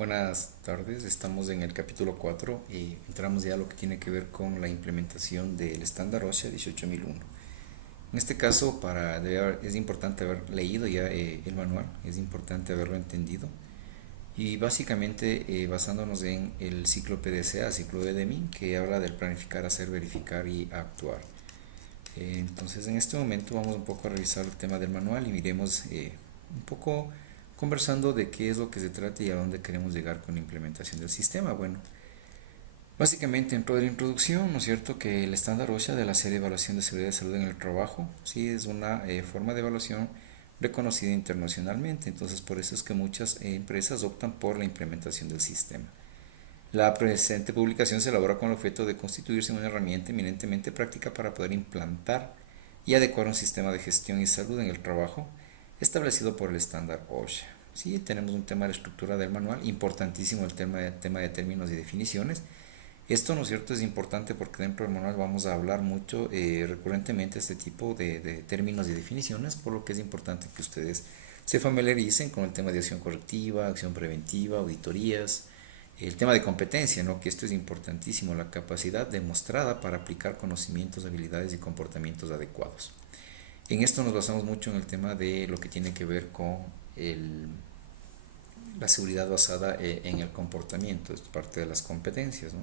Buenas tardes, estamos en el capítulo 4 y entramos ya a lo que tiene que ver con la implementación del estándar OSHA 18001. En este caso, es importante haber leído ya el manual, es importante haberlo entendido y básicamente basándonos en el ciclo PDCA, ciclo de Deming, que habla del planificar, hacer, verificar y actuar. Entonces en este momento vamos un poco a revisar el tema del manual y miremos un poco conversando de qué es lo que se trata y a dónde queremos llegar con la implementación del sistema. Bueno, básicamente dentro de la introducción, ¿no es cierto?, que el estándar OSHA de la serie de evaluación de seguridad y salud en el trabajo, sí, es una forma de evaluación reconocida internacionalmente, entonces por eso es que muchas empresas optan por la implementación del sistema. La presente publicación se elabora con el objeto de constituirse en una herramienta eminentemente práctica para poder implantar y adecuar un sistema de gestión y salud en el trabajo establecido por el estándar OSHA. Sí, tenemos un tema de estructura del manual, importantísimo el tema de términos y definiciones. Esto, ¿no es cierto?, es importante porque dentro del manual vamos a hablar mucho recurrentemente este tipo de términos y definiciones, por lo que es importante que ustedes se familiaricen con el tema de acción correctiva, acción preventiva, auditorías, el tema de competencia, ¿no?, que esto es importantísimo, la capacidad demostrada para aplicar conocimientos, habilidades y comportamientos adecuados. En esto nos basamos mucho en el tema de lo que tiene que ver con la seguridad basada en el comportamiento, es parte de las competencias, ¿no?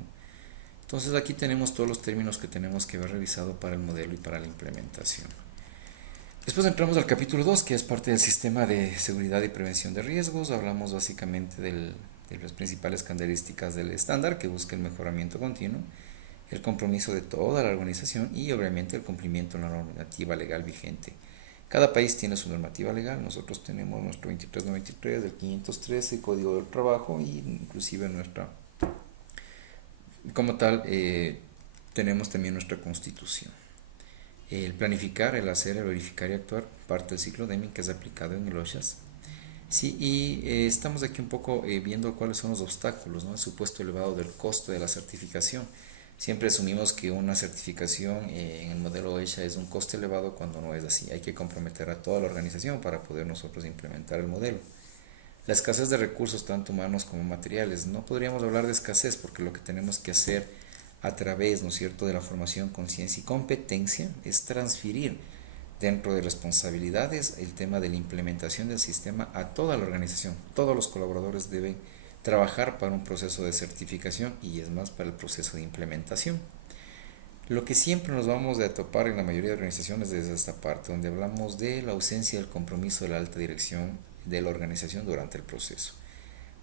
Entonces aquí tenemos todos los términos que tenemos que haber revisado para el modelo y para la implementación. Después entramos al capítulo 2, que es parte del sistema de seguridad y prevención de riesgos. Hablamos básicamente de las principales características del estándar, que busca el mejoramiento continuo, el compromiso de toda la organización y obviamente el cumplimiento de la normativa legal vigente. Cada país tiene su normativa legal, nosotros tenemos nuestro 2393 del 513 Código del Trabajo y inclusive nuestra, como tal, tenemos también nuestra constitución. El planificar, el hacer, el verificar y actuar, parte del ciclo Deming que es aplicado en el OSHAS. Sí, y estamos aquí un poco viendo cuáles son los obstáculos, ¿no? El supuesto elevado del costo de la certificación. Siempre asumimos que una certificación en el modelo OSHA es un coste elevado cuando no es así. Hay que comprometer a toda la organización para poder nosotros implementar el modelo. La escasez de recursos, tanto humanos como materiales. No podríamos hablar de escasez porque lo que tenemos que hacer a través, ¿no es cierto?, de la formación, conciencia y competencia es transferir dentro de responsabilidades el tema de la implementación del sistema a toda la organización. Todos los colaboradores deben trabajar para un proceso de certificación y es más para el proceso de implementación. Lo que siempre nos vamos a topar en la mayoría de organizaciones es esta parte, donde hablamos de la ausencia del compromiso de la alta dirección de la organización durante el proceso.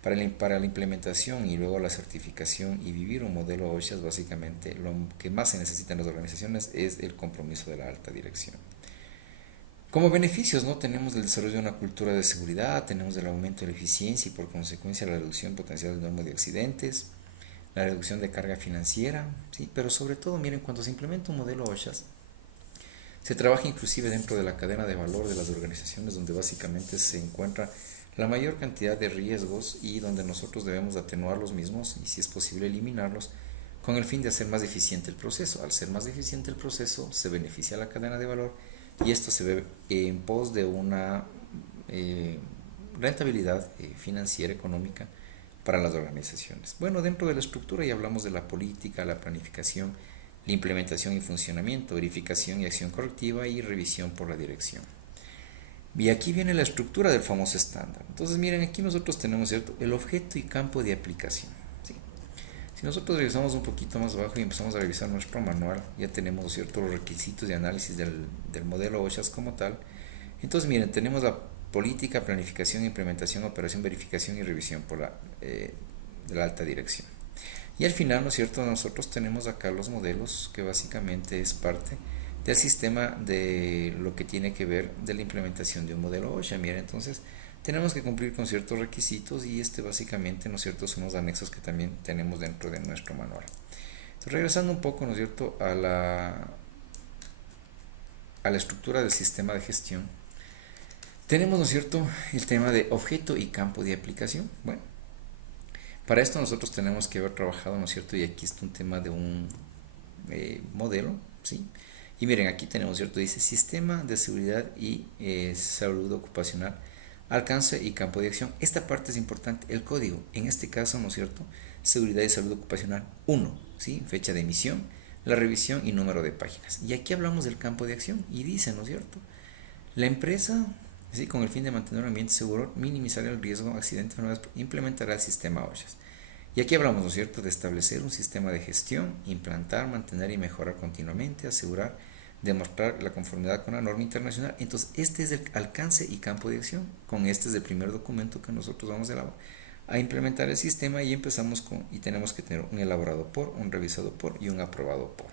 Para la implementación y luego la certificación y vivir un modelo OSHA, básicamente lo que más se necesita en las organizaciones es el compromiso de la alta dirección. Como beneficios, ¿no?, tenemos el desarrollo de una cultura de seguridad, tenemos el aumento de la eficiencia y por consecuencia la reducción potencial del número de accidentes, la reducción de carga financiera, ¿sí? Pero sobre todo, miren, cuando se implementa un modelo OSHA, se trabaja inclusive dentro de la cadena de valor de las organizaciones, donde básicamente se encuentra la mayor cantidad de riesgos y donde nosotros debemos atenuar los mismos y si es posible eliminarlos con el fin de hacer más eficiente el proceso. Al ser más eficiente el proceso se beneficia a la cadena de valor y esto se ve en pos de una rentabilidad financiera, económica para las organizaciones. Bueno, dentro de la estructura ya hablamos de la política, la planificación, la implementación y funcionamiento, verificación y acción correctiva y revisión por la dirección. Y aquí viene la estructura del famoso estándar. Entonces miren, aquí nosotros tenemos, ¿cierto?, el objeto y campo de aplicación. ¿Sí? Si nosotros revisamos un poquito más abajo y empezamos a revisar nuestro manual, ya tenemos, ¿cierto?, los requisitos de análisis del modelo OSHA como tal. Entonces miren, tenemos la política, planificación, implementación, operación, verificación y revisión por de la alta dirección. Y al final, ¿no es cierto?, nosotros tenemos acá los modelos que básicamente es parte del sistema de lo que tiene que ver de la implementación de un modelo OSHA. Mira, entonces tenemos que cumplir con ciertos requisitos y básicamente, ¿no es cierto?, son los anexos que también tenemos dentro de nuestro manual. Entonces, regresando un poco, ¿no es cierto?, a la estructura del sistema de gestión, tenemos, ¿no es cierto?, el tema de objeto y campo de aplicación. Bueno, para esto nosotros tenemos que haber trabajado, ¿no es cierto?, y aquí está un tema de un modelo, ¿sí? Y miren, aquí tenemos, ¿cierto?, dice Sistema de Seguridad y Salud Ocupacional alcance y campo de acción. Esta parte es importante, el código, en este caso, ¿no es cierto? Seguridad y salud ocupacional 1, ¿sí? Fecha de emisión, la revisión y número de páginas. Y aquí hablamos del campo de acción y dice, ¿no es cierto? La empresa, ¿sí? Con el fin de mantener un ambiente seguro, minimizar el riesgo, accidentes, implementará el sistema OSHA. Y aquí hablamos, ¿no es cierto?, de establecer un sistema de gestión, implantar, mantener y mejorar continuamente, asegurar, demostrar la conformidad con la norma internacional. Entonces, este es el alcance y campo de acción. Con este es el primer documento que nosotros vamos a implementar el sistema y empezamos con, y tenemos que tener un elaborado por, un revisado por y un aprobado por.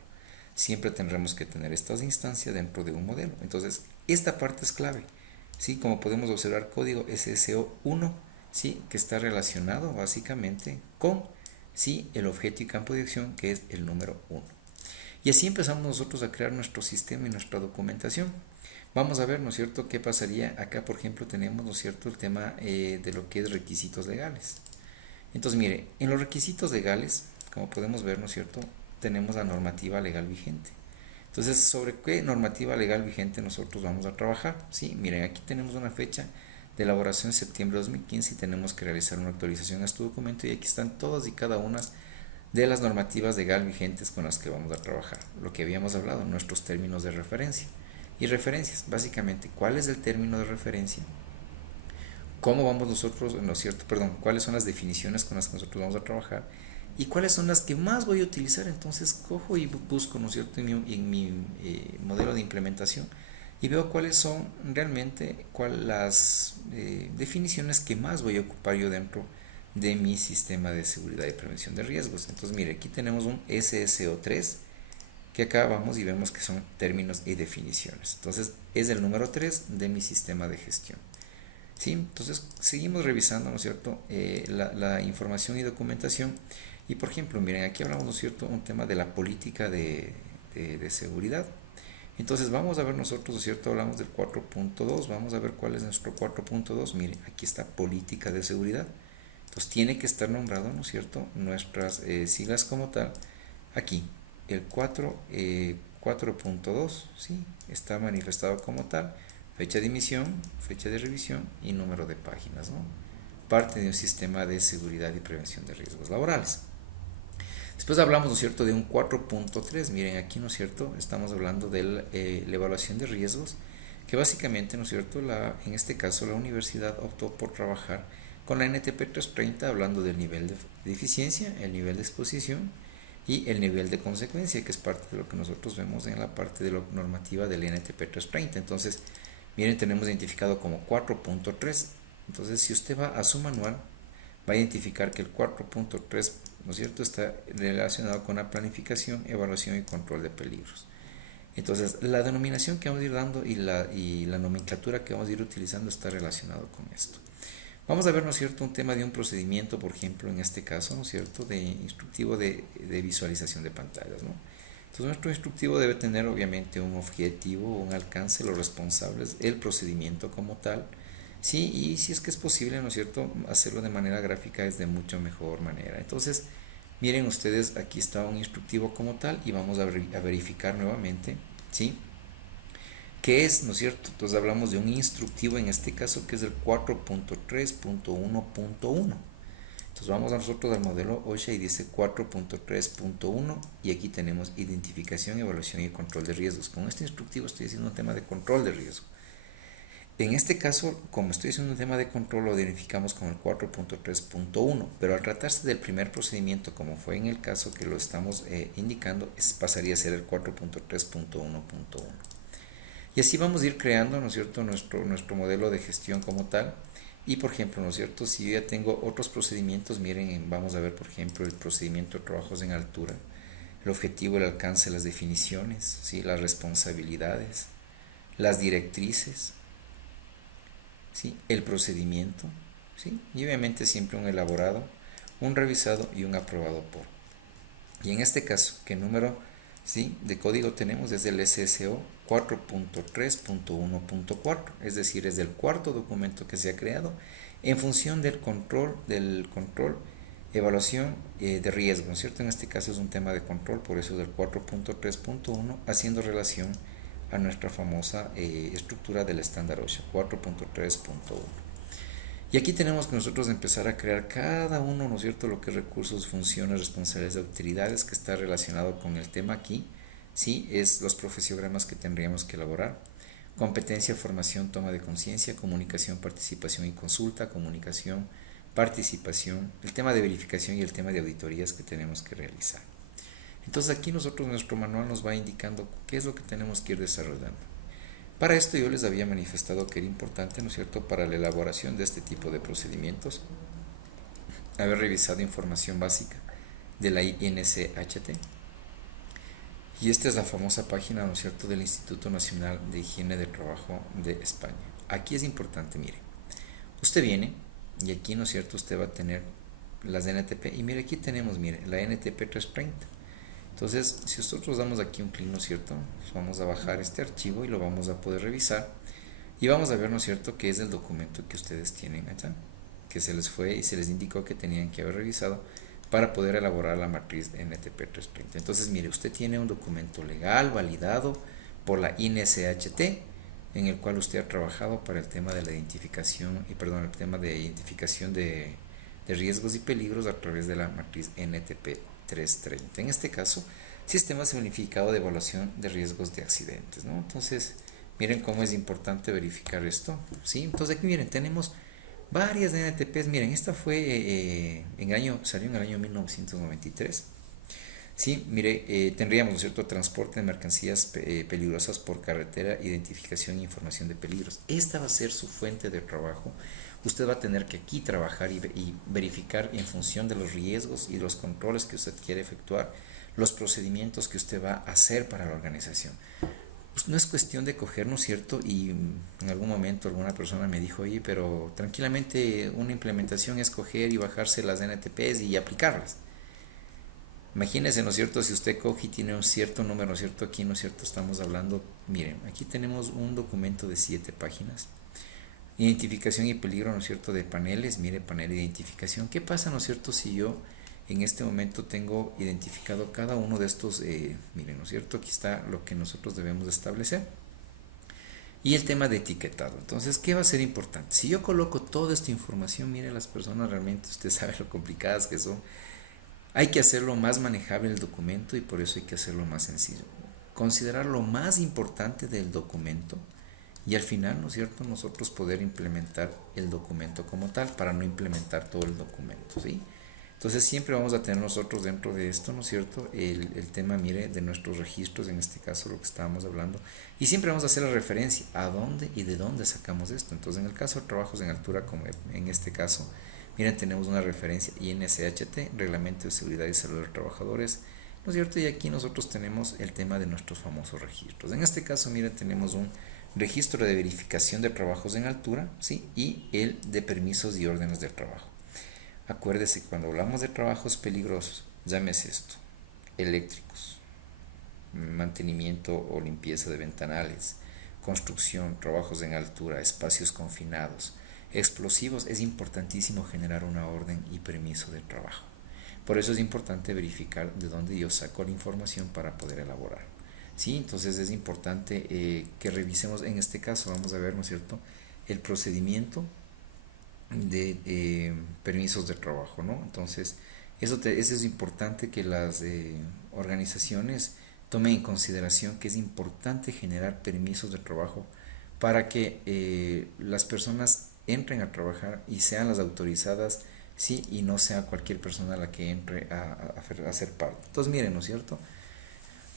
Siempre tendremos que tener estas instancias dentro de un modelo. Entonces, esta parte es clave. ¿Sí? Como podemos observar, código SSO1, ¿sí? Que está relacionado básicamente con, ¿sí? El objeto y campo de acción, que es el número 1. Y así empezamos nosotros a crear nuestro sistema y nuestra documentación. Vamos a ver, ¿no es cierto?, qué pasaría. Acá, por ejemplo, tenemos, ¿no es cierto?, el tema de lo que es requisitos legales. Entonces, mire, en los requisitos legales, como podemos ver, ¿no es cierto?, tenemos la normativa legal vigente. Entonces, ¿sobre qué normativa legal vigente nosotros vamos a trabajar? Sí, miren, aquí tenemos una fecha de elaboración en septiembre de 2015 y tenemos que realizar una actualización a este documento y aquí están todas y cada una de las normativas legal vigentes con las que vamos a trabajar. Lo que habíamos hablado, nuestros términos de referencia. Y referencias, básicamente, ¿cuál es el término de referencia? ¿Cómo vamos nosotros, no es cierto, perdón, cuáles son las definiciones con las que nosotros vamos a trabajar? ¿Y cuáles son las que más voy a utilizar? Entonces cojo y busco, ¿no es cierto?, en mi modelo de implementación y veo cuáles son realmente las definiciones que más voy a ocupar yo dentro de mi sistema de seguridad y prevención de riesgos. Entonces, mire, aquí tenemos un SSO3 que acá vamos y vemos que son términos y definiciones. Entonces, es el número 3 de mi sistema de gestión. ¿Sí? Entonces, seguimos revisando, ¿no es cierto?, la información y documentación. Y por ejemplo, miren, aquí hablamos, ¿no es cierto?, un tema de la política de seguridad. Entonces vamos a ver nosotros, ¿no es cierto?, hablamos del 4.2, vamos a ver cuál es nuestro 4.2, miren, aquí está política de seguridad. Entonces tiene que estar nombrado, ¿no es cierto?, nuestras siglas como tal. Aquí, el 4.2, ¿sí?, está manifestado como tal, fecha de emisión, fecha de revisión y número de páginas, ¿no? Parte de un sistema de seguridad y prevención de riesgos laborales. Después hablamos, ¿no es cierto?, de un 4.3. Miren, aquí, ¿no es cierto?, estamos hablando de la evaluación de riesgos, que básicamente, ¿no es cierto?, en este caso la universidad optó por trabajar con la NTP 330, hablando del nivel de eficiencia, el nivel de exposición y el nivel de consecuencia, que es parte de lo que nosotros vemos en la parte de la normativa del NTP 330. Entonces, miren, tenemos identificado como 4.3. Entonces, si usted va a su manual, va a identificar que el 4.3, ¿no es cierto?, está relacionado con la planificación, evaluación y control de peligros. Entonces, la denominación que vamos a ir dando y la nomenclatura que vamos a ir utilizando está relacionado con esto. Vamos a ver, ¿no es cierto?, un tema de un procedimiento, por ejemplo, en este caso, ¿no es cierto?, de instructivo de visualización de pantallas, ¿no? Entonces, nuestro instructivo debe tener, obviamente, un objetivo, un alcance, los responsables, el procedimiento como tal. Sí, y si es que es posible, ¿no es cierto?, hacerlo de manera gráfica es de mucho mejor manera. Entonces, miren ustedes, aquí está un instructivo como tal y vamos a verificar nuevamente, ¿sí?, ¿qué es, no es cierto? Entonces hablamos de un instructivo en este caso que es el 4.3.1.1. Entonces vamos a nosotros al modelo OSHA y dice 4.3.1 y aquí tenemos identificación, evaluación y control de riesgos. Con este instructivo estoy haciendo un tema de control de riesgo. En este caso, como estoy haciendo un tema de control, lo identificamos con el 4.3.1, pero al tratarse del primer procedimiento, como fue en el caso que lo estamos indicando, pasaría a ser el 4.3.1.1. Y así vamos a ir creando, ¿no es cierto?, nuestro modelo de gestión como tal. Y por ejemplo, ¿no es cierto?, si yo ya tengo otros procedimientos, miren, vamos a ver por ejemplo el procedimiento de trabajos en altura, el objetivo, el alcance, las definiciones, ¿sí?, las responsabilidades, las directrices, ¿sí?, el procedimiento, ¿sí?, y obviamente siempre un elaborado, un revisado y un aprobado por. Y en este caso, ¿qué número, sí, de código tenemos? Desde el SSO 4.3.1.4, es decir, es del cuarto documento que se ha creado en función del control, evaluación de riesgo, ¿no es cierto? En este caso es un tema de control, por eso es del 4.3.1, haciendo relación a nuestra famosa estructura del estándar OSHA 4.3.1. Y aquí tenemos que nosotros empezar a crear cada uno, ¿no es cierto?, lo que es recursos, funciones, responsabilidades, autoridades, que está relacionado con el tema aquí, ¿sí? Es los profesiogramas que tendríamos que elaborar. Competencia, formación, toma de conciencia, comunicación, participación y consulta, comunicación, participación, el tema de verificación y el tema de auditorías que tenemos que realizar. Entonces aquí nosotros, nuestro manual nos va indicando qué es lo que tenemos que ir desarrollando. Para esto yo les había manifestado que era importante, ¿no es cierto?, para la elaboración de este tipo de procedimientos, haber revisado información básica de la INCHT. Y esta es la famosa página, ¿no es cierto?, del Instituto Nacional de Higiene del Trabajo de España. Aquí es importante, mire, usted viene y aquí, ¿no es cierto?, usted va a tener las de NTP y mire, aquí tenemos, mire, la NTP 330. Entonces, si nosotros damos aquí un clic, ¿no es cierto?, vamos a bajar este archivo y lo vamos a poder revisar y vamos a ver, ¿no es cierto?, que es el documento que ustedes tienen allá, que se les fue y se les indicó que tenían que haber revisado para poder elaborar la matriz NTP 330. Entonces, mire, usted tiene un documento legal validado por la INCHT en el cual usted ha trabajado para el tema de la identificación el tema de identificación de riesgos y peligros a través de la matriz NTP 330. En este caso, Sistema Unificado de Evaluación de Riesgos de Accidentes, ¿no? Entonces, miren cómo es importante verificar esto, ¿sí? Entonces aquí miren, tenemos varias NTPs. Miren, esta fue salió en el año 1993. Sí, mire, tendríamos, ¿no es cierto?, transporte de mercancías peligrosas por carretera, identificación e información de peligros. Esta va a ser su fuente de trabajo. Usted va a tener que aquí trabajar y verificar en función de los riesgos y los controles que usted quiere efectuar, los procedimientos que usted va a hacer para la organización. Pues no es cuestión de coger, ¿no es cierto? Y en algún momento alguna persona me dijo, oye, pero tranquilamente una implementación es coger y bajarse las NTPs y aplicarlas. Imagínense, ¿no es cierto?, si usted coge y tiene un cierto número, ¿no es cierto?, aquí, ¿no es cierto?, estamos hablando, miren, aquí tenemos un documento de 7 páginas, identificación y peligro, ¿no es cierto?, de paneles. Mire, panel de identificación. ¿Qué pasa, ¿no es cierto?, si yo en este momento tengo identificado cada uno de estos, miren, ¿no es cierto?, aquí está lo que nosotros debemos establecer. Y el tema de etiquetado. Entonces, ¿qué va a ser importante? Si yo coloco toda esta información, mire, las personas realmente, usted sabe lo complicadas que son. Hay que hacerlo más manejable el documento y por eso hay que hacerlo más sencillo. Considerar lo más importante del documento y al final, ¿no es cierto?, nosotros poder implementar el documento como tal para no implementar todo el documento, ¿sí? Entonces siempre vamos a tener nosotros dentro de esto, ¿no es cierto?, el tema, mire, de nuestros registros, en este caso lo que estábamos hablando, y siempre vamos a hacer la referencia a dónde y de dónde sacamos esto. Entonces en el caso de trabajos en altura, como en este caso, miren, tenemos una referencia INCHT, Reglamento de Seguridad y Salud de los Trabajadores, ¿no es cierto? Y aquí nosotros tenemos el tema de nuestros famosos registros. En este caso, miren, tenemos un registro de verificación de trabajos en altura, ¿sí?, y el de permisos y órdenes de trabajo. Acuérdese que cuando hablamos de trabajos peligrosos, llámese esto, eléctricos, mantenimiento o limpieza de ventanales, construcción, trabajos en altura, espacios confinados, explosivos, es importantísimo generar una orden y permiso de trabajo. Por eso es importante verificar de dónde yo saco la información para poder elaborar. ¿Sí? Entonces es importante que revisemos, en este caso vamos a ver, ¿no es cierto?, el procedimiento de permisos de trabajo, ¿no? Entonces eso es importante que las organizaciones tomen en consideración que es importante generar permisos de trabajo para que las personas entren a trabajar y sean las autorizadas, sí, y no sea cualquier persona la que entre a ser parte. Entonces miren, ¿no es cierto?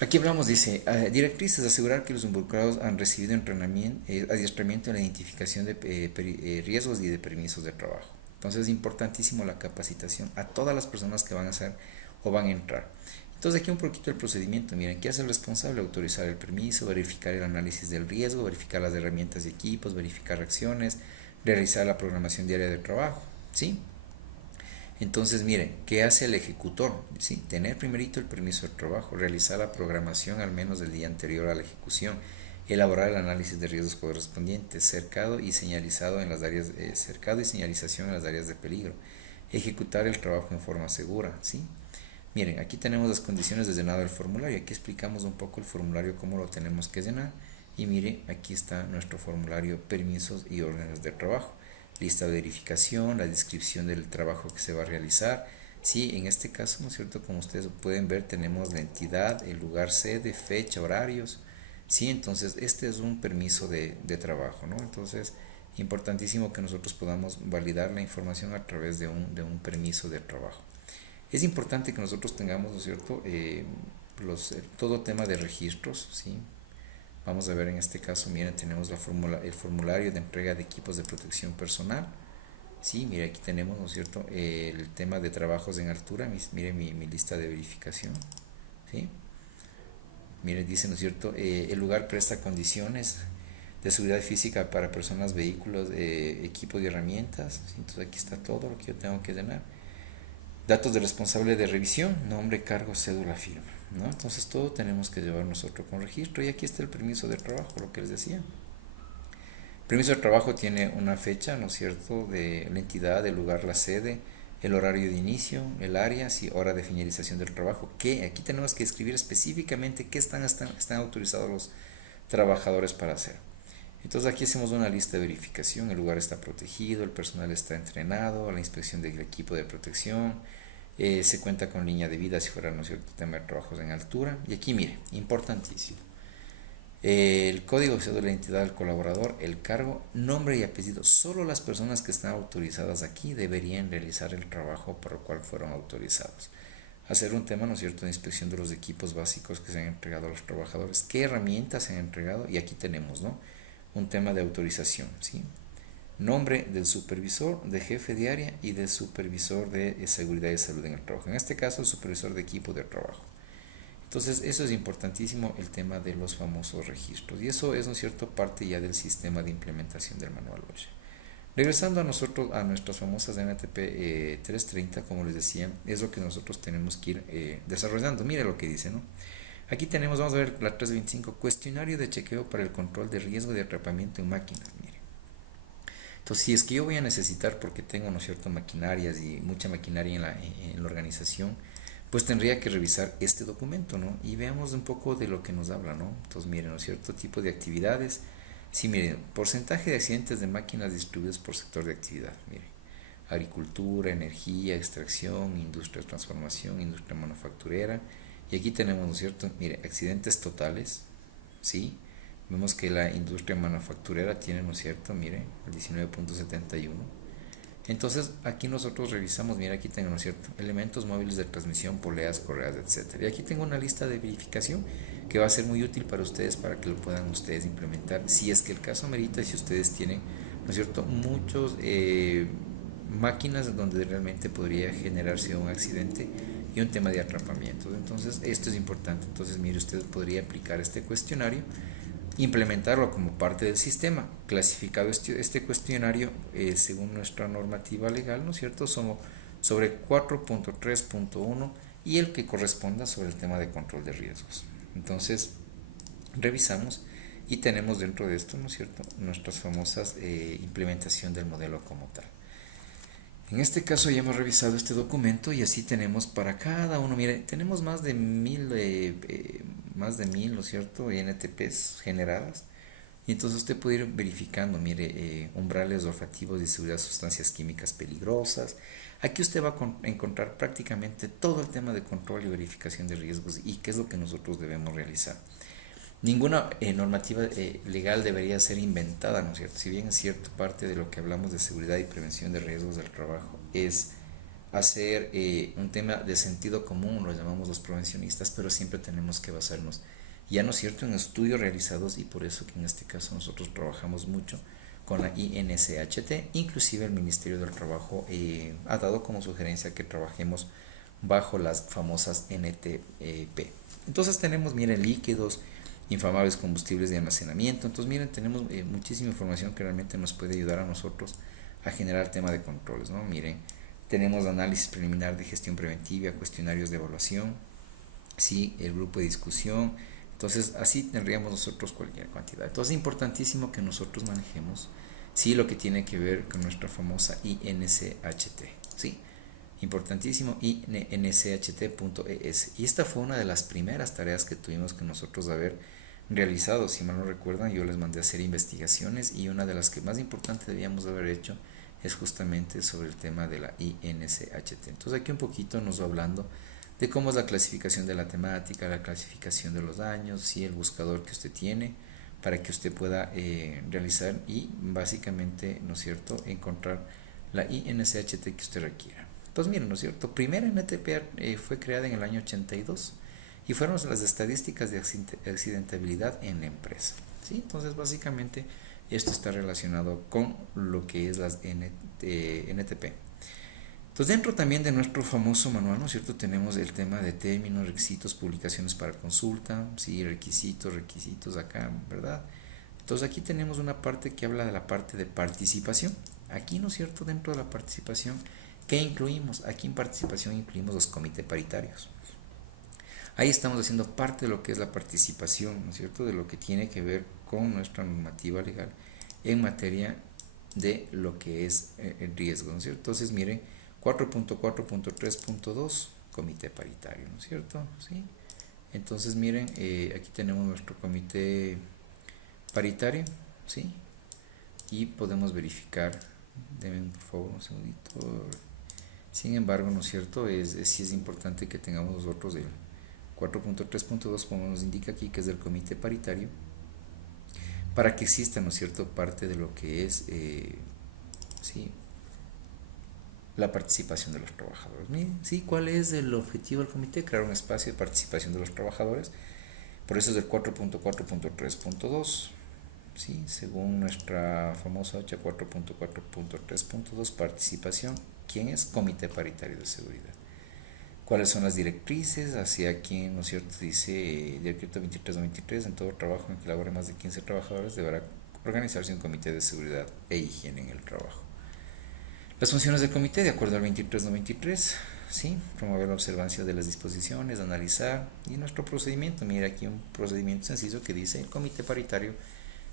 Aquí hablamos, dice, directrices, asegurar que los involucrados han recibido entrenamiento, adiestramiento en la identificación de riesgos y de permisos de trabajo. Entonces es importantísimo la capacitación a todas las personas que van a hacer o van a entrar. Entonces aquí un poquito el procedimiento. Miren, ¿qué hace el responsable? Autorizar el permiso, verificar el análisis del riesgo, verificar las herramientas y equipos, verificar acciones, realizar la programación diaria de trabajo, ¿sí? Entonces, miren, ¿qué hace el ejecutor? ¿Sí? Tener primerito el permiso de trabajo, realizar la programación al menos del día anterior a la ejecución, elaborar el análisis de riesgos correspondientes, cercado y señalizado en las áreas, cercado y señalización en las áreas de peligro, ejecutar el trabajo en forma segura, ¿sí? Miren, aquí tenemos las condiciones de llenado del formulario. Aquí explicamos un poco el formulario, cómo lo tenemos que llenar. Y mire, aquí está nuestro formulario, permisos y órdenes de trabajo. lista de verificación, la descripción del trabajo que se va a realizar. Sí, en este caso, ¿no es cierto? Como ustedes pueden ver, tenemos la entidad, el lugar sede, fecha, horarios. Sí, entonces este es un permiso de trabajo, ¿no? Entonces, importantísimo que nosotros podamos validar la información a través de un permiso de trabajo. Es importante que nosotros tengamos, ¿no es cierto? Todo tema de registros, ¿sí? Vamos a ver en este caso, miren, tenemos el formulario de entrega de equipos de protección personal. Sí, mire, aquí tenemos, ¿no es cierto? El tema de trabajos en altura. Mire mi lista de verificación. ¿Sí? Mire, dice, ¿no es cierto? El lugar presta condiciones de seguridad física para personas, vehículos, equipos y herramientas. ¿Sí? Entonces aquí está todo lo que yo tengo que llenar. Datos de responsable de revisión, nombre, cargo, cédula, firma, ¿no? Entonces todo tenemos que llevar nosotros con registro. Y aquí está el permiso de trabajo, lo que les decía. El permiso de trabajo tiene una fecha, ¿no es cierto?, de la entidad, el lugar, la sede, el horario de inicio, el área, sí, hora de finalización del trabajo, que aquí tenemos que escribir específicamente qué están autorizados los trabajadores para hacer. Entonces aquí hacemos una lista de verificación, el lugar está protegido, el personal está entrenado, la inspección del equipo de protección, se cuenta con línea de vida si fuera, ¿no es cierto?, tema de trabajos en altura. Y aquí mire, importantísimo, el código de la entidad del colaborador, el cargo, nombre y apellido. Solo las personas que están autorizadas aquí deberían realizar el trabajo por el cual fueron autorizados. Hacer un tema, ¿no es cierto?, de inspección de los equipos básicos que se han entregado a los trabajadores, qué herramientas se han entregado, y aquí tenemos, ¿no?, un tema de autorización, ¿sí? Nombre del supervisor, de jefe de área y del supervisor de seguridad y salud en el trabajo. En este caso, el supervisor de equipo de trabajo. Entonces, eso es importantísimo, el tema de los famosos registros. Y eso es, ¿no es cierto?, parte ya del sistema de implementación del manual OSHA. Regresando a nosotros, a nuestras famosas NTP 330, como les decía, es lo que nosotros tenemos que ir desarrollando. Mire lo que dice, ¿no? Aquí tenemos, vamos a ver la 325, cuestionario de chequeo para el control de riesgo de atrapamiento en máquinas. Mire. Entonces, si es que yo voy a necesitar, porque tengo, ¿no es cierto?, maquinarias y mucha maquinaria en la organización, pues tendría que revisar este documento, ¿no? Y veamos un poco de lo que nos habla, ¿no? Entonces, miren, ¿no es cierto?, tipo de actividades. Sí, miren, porcentaje de accidentes de máquinas distribuidos por sector de actividad. Miren, agricultura, energía, extracción, industria de transformación, industria manufacturera. Y aquí tenemos, ¿no es cierto?, mire, accidentes totales, ¿sí? Vemos que la industria manufacturera tiene, ¿no es cierto?, mire, el 19.71. Entonces aquí nosotros revisamos, mira, aquí tengo, ¿no es cierto?, elementos móviles de transmisión, poleas, correas, etcétera. Y aquí tengo una lista de verificación que va a ser muy útil para ustedes, para que lo puedan ustedes implementar, si es que el caso amerita, si ustedes tienen, ¿no es cierto?, muchos máquinas donde realmente podría generarse un accidente y un tema de atrapamiento. Entonces esto es importante. Entonces, mire, usted podría aplicar este cuestionario, implementarlo como parte del sistema, clasificado este cuestionario según nuestra normativa legal, ¿no es cierto?, somos sobre 4.3.1 y el que corresponda sobre el tema de control de riesgos. Entonces, revisamos y tenemos dentro de esto, ¿no es cierto?, nuestras famosas implementación del modelo como tal. En este caso ya hemos revisado este documento y así tenemos para cada uno, mire, tenemos más de 1000, ¿no es cierto?, NTPs generadas. Y entonces usted puede ir verificando, mire, umbrales olfativos de seguridad de sustancias químicas peligrosas. Aquí usted va a encontrar prácticamente todo el tema de control y verificación de riesgos y qué es lo que nosotros debemos realizar. Ninguna normativa legal debería ser inventada, ¿no es cierto? Si bien es cierto, parte de lo que hablamos de seguridad y prevención de riesgos del trabajo es hacer un tema de sentido común, lo llamamos los prevencionistas, pero siempre tenemos que basarnos, ya no es cierto, en estudios realizados, y por eso que en este caso nosotros trabajamos mucho con la INCHT, inclusive el Ministerio del Trabajo ha dado como sugerencia que trabajemos bajo las famosas NTP. Entonces tenemos, miren, líquidos, inflamables, combustibles de almacenamiento. Entonces, miren, tenemos muchísima información que realmente nos puede ayudar a nosotros a generar tema de controles, ¿no? Miren, tenemos análisis preliminar de gestión preventiva, cuestionarios de evaluación, sí, el grupo de discusión. Entonces, así tendríamos nosotros cualquier cantidad. Entonces, es importantísimo que nosotros manejemos, sí, lo que tiene que ver con nuestra famosa INCHT, sí, importantísimo, INCHT.es. Y esta fue una de las primeras tareas que tuvimos que nosotros haber realizado. Si mal no recuerdan, yo les mandé a hacer investigaciones y una de las que más importante debíamos haber hecho es justamente sobre el tema de la INCHT. Entonces aquí un poquito nos va hablando de cómo es la clasificación de la temática, la clasificación de los daños, ¿sí? El buscador que usted tiene para que usted pueda realizar y básicamente, ¿no es cierto?, encontrar la INCHT que usted requiera. Pues miren, ¿no es cierto?, primera NTP fue creada en el año 82 y fueron las estadísticas de accidentabilidad en la empresa, ¿sí? Entonces básicamente esto está relacionado con lo que es las NTP. Entonces dentro también de nuestro famoso manual, ¿no es cierto?, tenemos el tema de términos, requisitos, publicaciones para consulta, sí, requisitos acá, ¿verdad? Entonces aquí tenemos una parte que habla de la parte de participación. Aquí, ¿no es cierto?, dentro de la participación, ¿qué incluimos? Aquí en participación incluimos los comités paritarios. Ahí estamos haciendo parte de lo que es la participación, ¿no es cierto?, de lo que tiene que ver con nuestra normativa legal en materia de lo que es el riesgo, ¿no es cierto? Entonces, miren, 4.4.3.2, comité paritario, ¿no es cierto? ¿Sí? Entonces, miren, aquí tenemos nuestro comité paritario, ¿sí? Y podemos verificar, denme por favor un segundito. Sin embargo, ¿no es cierto?, sí es importante que tengamos nosotros el 4.3.2, como nos indica aquí, que es del comité paritario, para que exista, ¿no es cierto?, parte de lo que es ¿sí?, la participación de los trabajadores. Miren, ¿sí?, ¿cuál es el objetivo del comité? Crear un espacio de participación de los trabajadores. Por eso es del 4.4.3.2, ¿sí?, según nuestra famosa hoja 4.4.3.2, participación. ¿Quién es? Comité paritario de seguridad. ¿Cuáles son las directrices? Hacia quién, ¿no es cierto? Dice decreto 2393, en todo trabajo en que labore más de 15 trabajadores deberá organizarse un comité de seguridad e higiene en el trabajo. Las funciones del comité, de acuerdo al 2393, ¿sí?, promover la observancia de las disposiciones, analizar, y nuestro procedimiento, mira aquí un procedimiento sencillo que dice: el comité paritario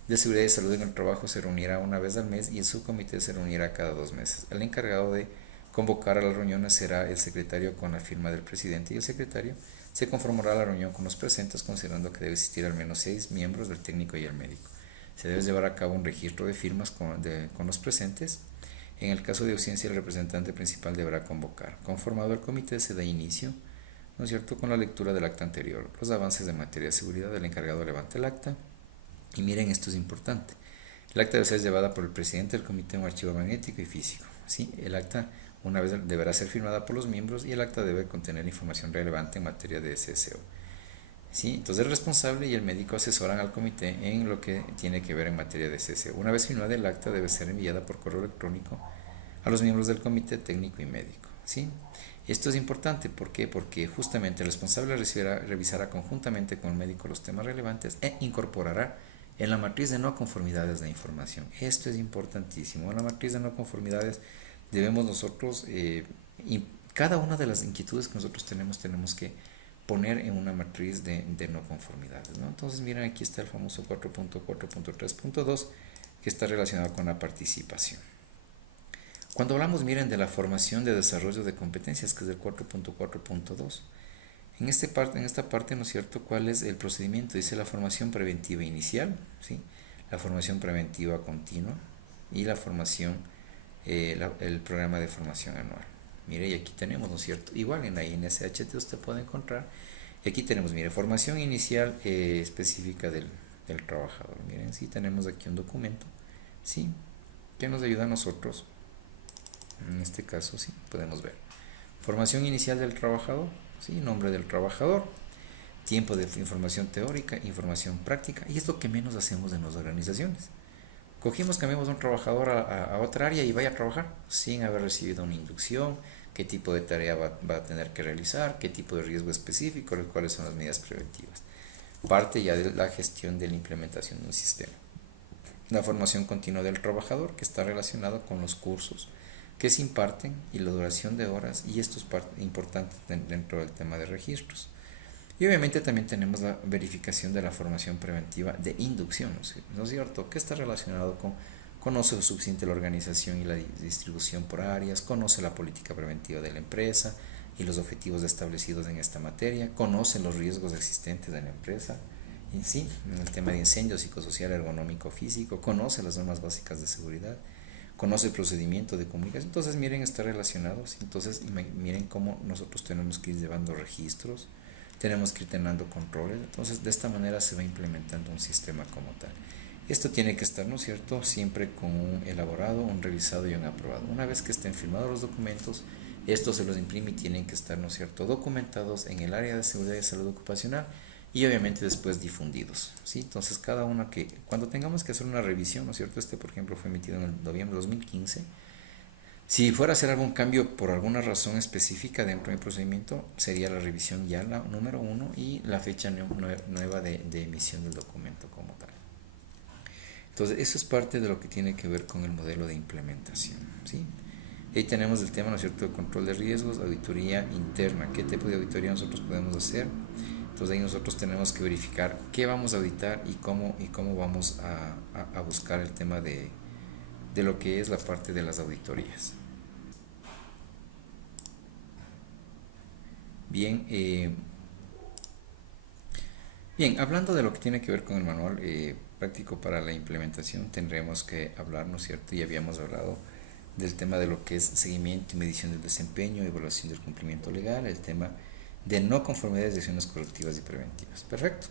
de seguridad y salud en el trabajo se reunirá una vez al mes y el subcomité se reunirá cada 2 meses. El encargado de convocar a las reuniones será el secretario con la firma del presidente, y el secretario se conformará a la reunión con los presentes, considerando que debe existir al menos 6 miembros del técnico y el médico. Se debe llevar a cabo un registro de firmas con los presentes. En el caso de ausencia, el representante principal deberá convocar. Conformado el comité, se da inicio, ¿no es cierto?, con la lectura del acta anterior. Los avances de materia de seguridad, el encargado levanta el acta. Y miren, esto es importante. El acta debe ser llevada por el presidente del comité en un archivo magnético y físico, ¿sí? El acta una vez deberá ser firmada por los miembros y el acta debe contener información relevante en materia de SSO. ¿Sí? Entonces el responsable y el médico asesoran al comité en lo que tiene que ver en materia de SSO. Una vez firmada, el acta debe ser enviada por correo electrónico a los miembros del comité técnico y médico, ¿sí? Esto es importante, ¿por qué? Porque justamente el responsable revisará conjuntamente con el médico los temas relevantes e incorporará en la matriz de no conformidades la información. Esto es importantísimo. En la matriz de no conformidades debemos nosotros, cada una de las inquietudes que nosotros tenemos que poner en una matriz de no conformidades, ¿no? Entonces miren, aquí está el famoso 4.4.3.2 que está relacionado con la participación. Cuando hablamos, miren, de la formación de desarrollo de competencias, que es del 4.4.2, en esta parte, ¿no es cierto?, ¿cuál es el procedimiento? Dice la formación preventiva inicial, ¿sí?, la formación preventiva continua y la formación, el programa de formación anual. Mire, y aquí tenemos, ¿no es cierto?, igual en la INCHT usted puede encontrar, y aquí tenemos, mire, formación inicial específica del trabajador. Miren, sí, tenemos aquí un documento, ¿sí?, que nos ayuda a nosotros. En este caso, sí, podemos ver formación inicial del trabajador, ¿sí?, nombre del trabajador, tiempo de información teórica, información práctica, y es lo que menos hacemos en las organizaciones. Cambiamos a un trabajador a otra área y vaya a trabajar sin haber recibido una inducción, qué tipo de tarea va a tener que realizar, qué tipo de riesgo específico, cuáles son las medidas preventivas. Parte ya de la gestión de la implementación de un sistema. La formación continua del trabajador, que está relacionado con los cursos que se imparten y la duración de horas, y esto es importante dentro del tema de registros. Y obviamente también tenemos la verificación de la formación preventiva de inducción, ¿no es cierto?, que está relacionado con conoce lo suficiente la organización y la distribución por áreas, conoce la política preventiva de la empresa y los objetivos establecidos en esta materia, conoce los riesgos existentes de la empresa, y sí, en el tema de incendio psicosocial, ergonómico, físico, conoce las normas básicas de seguridad, conoce el procedimiento de comunicación. Entonces miren, está relacionado, ¿sí? Entonces miren cómo nosotros tenemos que ir llevando registros, tenemos que ir teniendo controles. Entonces de esta manera se va implementando un sistema como tal. Esto tiene que estar, ¿no es cierto?, siempre con un elaborado, un revisado y un aprobado. Una vez que estén firmados los documentos, estos se los imprime y tienen que estar, ¿no es cierto?, documentados en el área de seguridad y salud ocupacional y obviamente después difundidos, ¿sí? Entonces cada uno que, cuando tengamos que hacer una revisión, ¿no es cierto?, este por ejemplo fue emitido en el noviembre de 2015, si fuera a hacer algún cambio por alguna razón específica dentro del procedimiento, sería la revisión ya la número 1 y la fecha nueva de emisión del documento como tal. Entonces, eso es parte de lo que tiene que ver con el modelo de implementación, ¿sí? Ahí tenemos el tema, ¿no es cierto?, de control de riesgos, auditoría interna. ¿Qué tipo de auditoría nosotros podemos hacer? Entonces, ahí nosotros tenemos que verificar qué vamos a auditar y cómo vamos a buscar el tema de lo que es la parte de las auditorías. Bien, bien, hablando de lo que tiene que ver con el manual práctico para la implementación, tendremos que hablar, ¿no es cierto? Y habíamos hablado del tema de lo que es seguimiento y medición del desempeño, evaluación del cumplimiento legal, el tema de no conformidades de acciones correctivas y preventivas. Perfecto.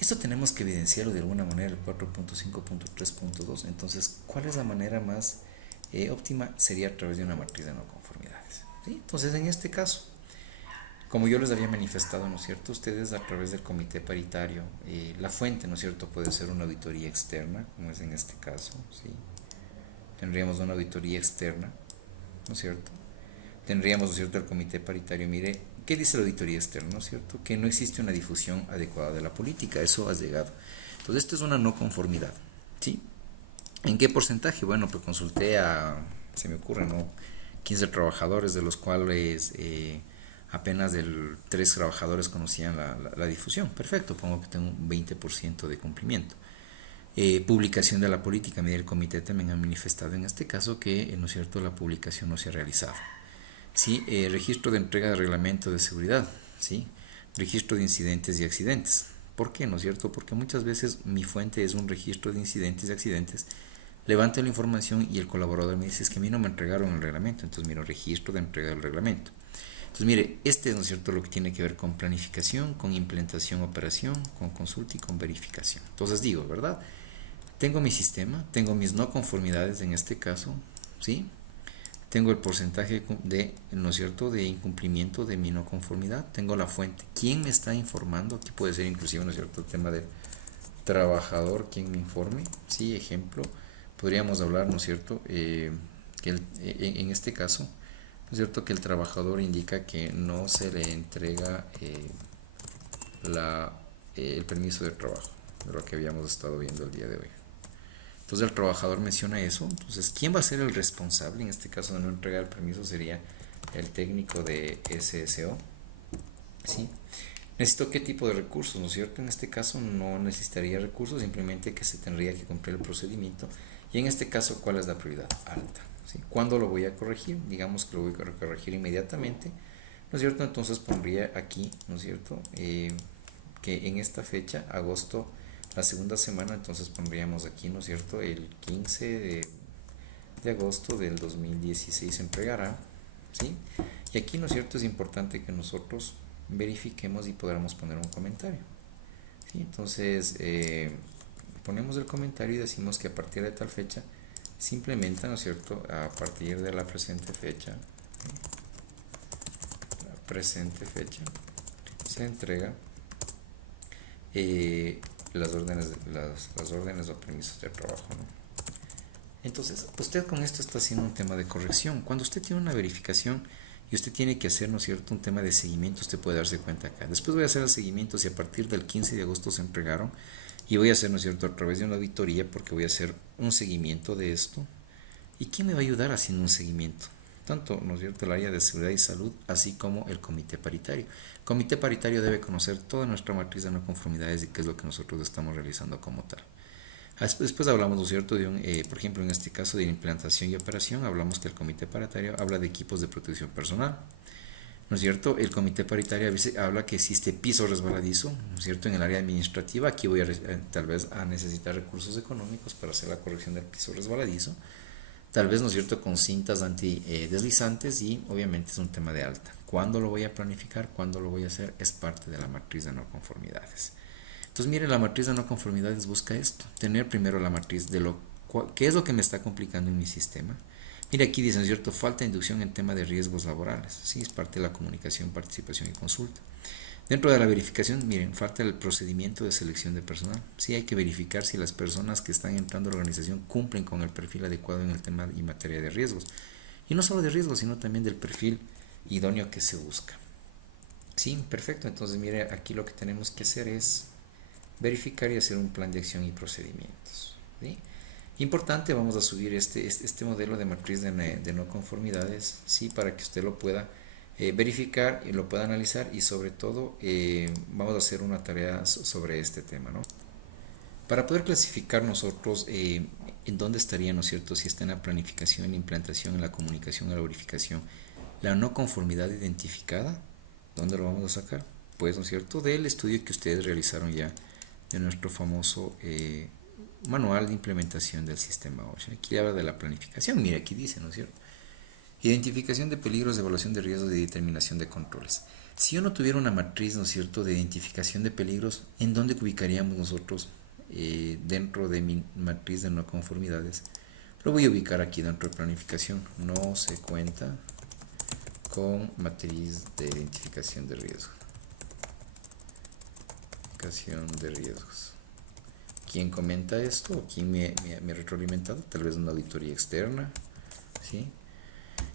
Esto tenemos que evidenciarlo de alguna manera, el 4.5.3.2. Entonces, ¿cuál es la manera más óptima? Sería a través de una matriz de no conformidades, ¿sí? Entonces, en este caso, como yo les había manifestado, ¿no es cierto?, ustedes a través del comité paritario, la fuente, ¿no es cierto?, puede ser una auditoría externa, como es en este caso, ¿sí? Tendríamos una auditoría externa, ¿no es cierto? Tendríamos, ¿no es cierto?, el comité paritario. Mire, ¿qué dice la auditoría externa?, ¿no es cierto?, que no existe una difusión adecuada de la política, eso ha llegado. Entonces, esto es una no conformidad, ¿sí? ¿En qué porcentaje? Bueno, pues consulté se me ocurre, ¿no?, 15 trabajadores, de los cuales apenas 3 trabajadores conocían la difusión. Perfecto, pongo que tengo un 20% de cumplimiento. Publicación de la política. Mira, el comité también ha manifestado en este caso que, ¿no es cierto?, la publicación no se ha realizado. ¿Sí? Registro de entrega de reglamento de seguridad, ¿sí? Registro de incidentes y accidentes. ¿Por qué? ¿No es cierto? Porque muchas veces mi fuente es un registro de incidentes y accidentes. Levanto la información y el colaborador me dice, es que a mí no me entregaron el reglamento. Entonces miro registro de entrega del reglamento. Entonces mire, ¿no es cierto?, lo que tiene que ver con planificación, con implementación, operación, con consulta y con verificación. Entonces digo, ¿verdad? Tengo mi sistema, tengo mis no conformidades en este caso, ¿sí? Tengo el porcentaje de, ¿no es cierto?, de incumplimiento de mi no conformidad. Tengo la fuente. ¿Quién me está informando? Aquí puede ser inclusive, ¿no es cierto?, el tema del trabajador, quien me informe. Sí, ejemplo, podríamos hablar, ¿no es cierto?, en este caso, ¿no es cierto?, que el trabajador indica que no se le entrega el permiso de trabajo, de lo que habíamos estado viendo el día de hoy. Entonces el trabajador menciona eso. Entonces, ¿quién va a ser el responsable? En este caso de no entregar el permiso sería el técnico de SSO, ¿sí? ¿Necesito qué tipo de recursos? ¿No es cierto? En este caso no necesitaría recursos, simplemente que se tendría que cumplir el procedimiento. Y en este caso, ¿cuál es la prioridad? Alta, ¿sí? ¿Cuándo lo voy a corregir? Digamos que lo voy a corregir inmediatamente, ¿no es cierto? Entonces pondría aquí, ¿no es cierto?, que en esta fecha, agosto, la segunda semana, entonces pondríamos aquí, ¿no es cierto?, el 15 de agosto del 2016 se entregará, ¿sí? Y aquí, ¿no es cierto?, es importante que nosotros verifiquemos y podamos poner un comentario, ¿sí? Entonces ponemos el comentario y decimos que a partir de tal fecha se implementa, ¿no es cierto?, a partir de la presente fecha, se entrega las órdenes o permisos de trabajo, ¿no? Entonces, usted con esto está haciendo un tema de corrección. Cuando usted tiene una verificación y usted tiene que hacer, ¿no es cierto?, un tema de seguimiento, usted puede darse cuenta acá. Después voy a hacer el seguimiento si a partir del 15 de agosto se entregaron, y voy a hacer, ¿no es cierto?, a través de una auditoría, porque voy a hacer un seguimiento de esto. ¿Y quién me va a ayudar haciendo un seguimiento? Tanto, ¿no es cierto?, el área de seguridad y salud, así como el comité paritario. El comité paritario debe conocer toda nuestra matriz de no conformidades y qué es lo que nosotros estamos realizando como tal. Después hablamos, ¿no es cierto?, por ejemplo, en este caso de implantación y operación, hablamos que el comité paritario habla de equipos de protección personal, ¿no es cierto? El comité paritario a veces habla que existe piso resbaladizo, ¿no es cierto?, en el área administrativa. Aquí voy tal vez a necesitar recursos económicos para hacer la corrección del piso resbaladizo. tal vez, ¿no es cierto?, con cintas antideslizantes, y obviamente es un tema de alta. ¿Cuándo lo voy a planificar? ¿Cuándo lo voy a hacer? Es parte de la matriz de no conformidades. Entonces, mire, la matriz de no conformidades busca esto, tener primero la matriz de qué es lo que me está complicando en mi sistema. Mire, aquí dicen, ¿cierto?, falta de inducción en tema de riesgos laborales. Sí, es parte de la comunicación, participación y consulta. Dentro de la verificación, miren, falta el procedimiento de selección de personal. Sí, hay que verificar si las personas que están entrando a la organización cumplen con el perfil adecuado en el tema y materia de riesgos. Y no solo de riesgos, sino también del perfil idóneo que se busca. Sí, perfecto. Entonces, mire, aquí lo que tenemos que hacer es verificar y hacer un plan de acción y procedimientos. ¿Sí? Importante, vamos a subir este modelo de matriz de no conformidades, ¿sí?, para que usted lo pueda verificar y lo pueda analizar, y sobre todo vamos a hacer una tarea sobre este tema, ¿no? Para poder clasificar nosotros en dónde estaría, ¿no es cierto?, si está en la planificación, en la implantación, en la comunicación, en la verificación, la no conformidad identificada, ¿dónde lo vamos a sacar? Pues, ¿no es cierto?, del estudio que ustedes realizaron ya de nuestro famoso manual de implementación del sistema OSHA. Aquí habla de la planificación, mira, aquí dice, ¿no es cierto?, identificación de peligros, evaluación de riesgos y determinación de controles. Si yo no tuviera una matriz, ¿no es cierto?, de identificación de peligros, ¿en dónde ubicaríamos nosotros dentro de mi matriz de no conformidades? Lo voy a ubicar aquí dentro de planificación. No se cuenta con matriz de identificación de riesgos. De riesgos. ¿Quién comenta esto? ¿Quién me ha retroalimentado? Tal vez una auditoría externa. ¿Sí?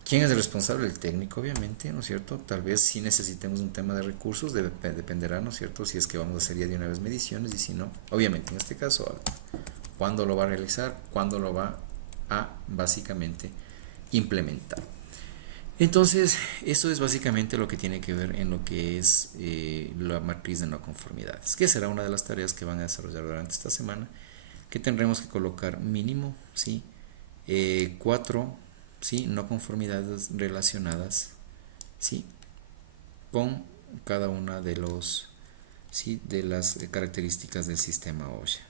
¿Quién es el responsable? El técnico, obviamente, ¿no es cierto? Tal vez si necesitemos un tema de recursos, dependerá, ¿no es cierto?, si es que vamos a hacer ya de una vez mediciones, y si no, obviamente, en este caso, ¿cuándo lo va a realizar? ¿Cuándo lo va a, básicamente, implementar? Entonces, eso es básicamente lo que tiene que ver en lo que es la matriz de no conformidades, que será una de las tareas que van a desarrollar durante esta semana, que tendremos que colocar mínimo, ¿sí?, 4, ¿sí?, no conformidades relacionadas, ¿sí?, con cada una de los, ¿sí?, de las características del sistema OSHA.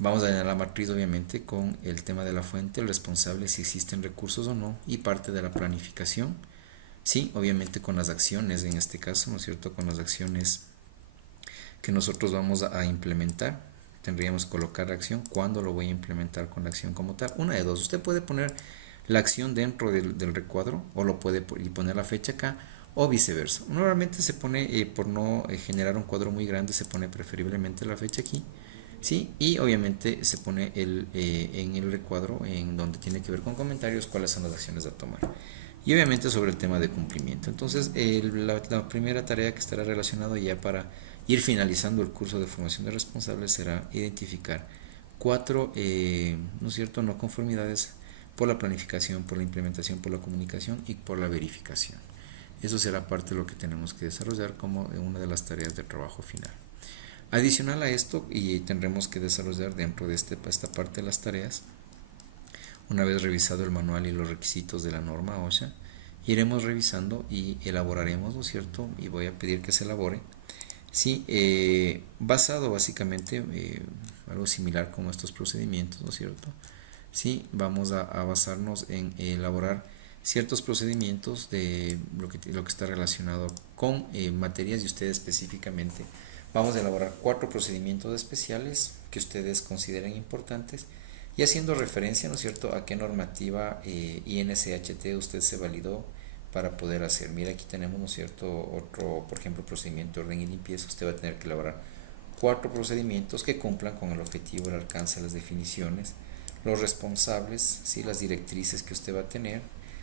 Vamos a llenar la matriz, obviamente, con el tema de la fuente, el responsable, si existen recursos o no, y parte de la planificación, sí, obviamente con las acciones, en este caso, ¿no es cierto?, con las acciones que nosotros vamos a implementar. Tendríamos que colocar la acción, ¿cuándo lo voy a implementar con la acción como tal? Una de dos, usted puede poner la acción dentro del recuadro, o lo puede poner la fecha acá, o viceversa. Normalmente se pone, por no generar un cuadro muy grande, se pone preferiblemente la fecha aquí, ¿sí? Y obviamente se pone en el recuadro, en donde tiene que ver con comentarios, cuáles son las acciones a tomar. Y obviamente sobre el tema de cumplimiento. Entonces, la primera tarea que estará relacionada ya para ir finalizando el curso de formación de responsables será identificar 4, ¿no es cierto?, no conformidades por la planificación, por la implementación, por la comunicación y por la verificación. Eso será parte de lo que tenemos que desarrollar como una de las tareas de trabajo final. Adicional a esto, y tendremos que desarrollar dentro de esta parte de las tareas, una vez revisado el manual y los requisitos de la norma OSHA, iremos revisando y elaboraremos, ¿no es cierto?, y voy a pedir que se elabore, sí, basado básicamente, algo similar como estos procedimientos, ¿no es cierto?, sí, vamos a basarnos en elaborar ciertos procedimientos de lo que está relacionado con materias, y ustedes específicamente vamos a elaborar 4 procedimientos especiales que ustedes consideren importantes, y haciendo referencia, ¿no es cierto?, a qué normativa INCHT usted se validó para poder hacer. Mira, aquí tenemos, ¿no es cierto?, otro, por ejemplo, procedimiento de orden y limpieza. Usted va a tener que elaborar 4 procedimientos que cumplan con el objetivo, el alcance, las definiciones, los responsables, ¿sí?, las directrices que usted va a tener,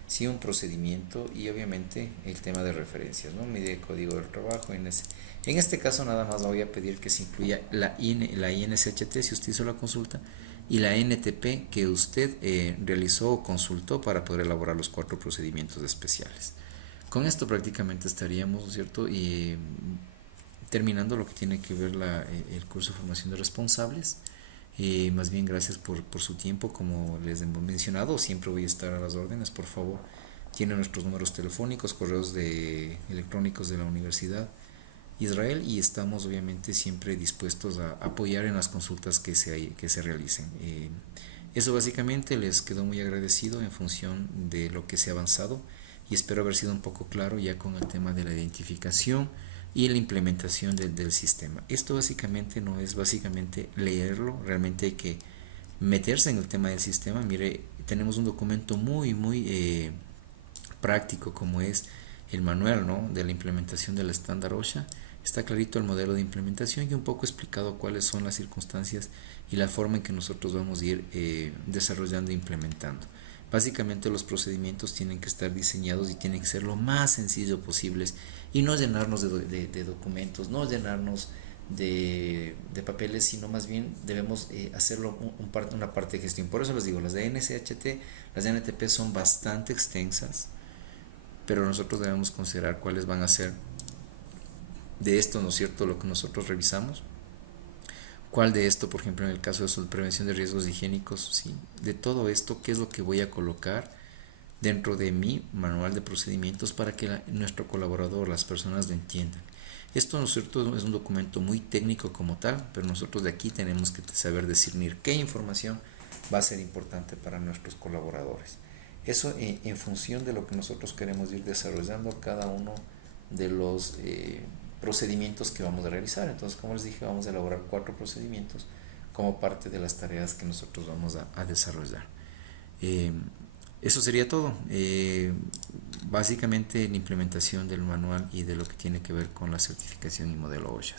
sí, un procedimiento, y obviamente el tema de referencias, ¿no?, medida de código del trabajo. En este caso nada más voy a pedir que se incluya la INCHT, si usted hizo la consulta, y la NTP que usted realizó o consultó para poder elaborar los 4 procedimientos especiales. Con esto prácticamente estaríamos, ¿no es cierto?, y terminando lo que tiene que ver el curso de formación de responsables. Más bien, gracias por su tiempo. Como les hemos mencionado, siempre voy a estar a las órdenes. Por favor, tienen nuestros números telefónicos, correos electrónicos de la Universidad Israel, y estamos obviamente siempre dispuestos a apoyar en las consultas que se realicen. Eso básicamente les quedó muy agradecido en función de lo que se ha avanzado y espero haber sido un poco claro ya con el tema de la identificación y la implementación del sistema. Esto básicamente no es básicamente leerlo, realmente hay que meterse en el tema del sistema. Mire, tenemos un documento muy práctico como es el manual, ¿no?, de la implementación del estándar OSHA. Está clarito el modelo de implementación y un poco explicado cuáles son las circunstancias y la forma en que nosotros vamos a ir desarrollando e implementando. Básicamente los procedimientos tienen que estar diseñados y tienen que ser lo más sencillo posibles y no llenarnos de documentos, no llenarnos de papeles, sino más bien debemos hacerlo una parte de gestión. Por eso les digo, las de NCHT, las de NTP son bastante extensas, pero nosotros debemos considerar cuáles van a ser de esto, ¿no es cierto?, lo que nosotros revisamos. ¿Cuál de esto, por ejemplo, en el caso de prevención de riesgos higiénicos, sí, de todo esto, qué es lo que voy a colocar dentro de mi manual de procedimientos para que nuestro colaborador, las personas lo entiendan? Esto, ¿no es cierto?, es un documento muy técnico como tal, pero nosotros de aquí tenemos que saber discernir qué información va a ser importante para nuestros colaboradores. Eso en función de lo que nosotros queremos ir desarrollando cada uno de los procedimientos que vamos a realizar. Entonces, como les dije, vamos a elaborar 4 procedimientos como parte de las tareas que nosotros vamos a desarrollar. Eso sería todo. Básicamente la implementación del manual y de lo que tiene que ver con la certificación y modelo OSHA.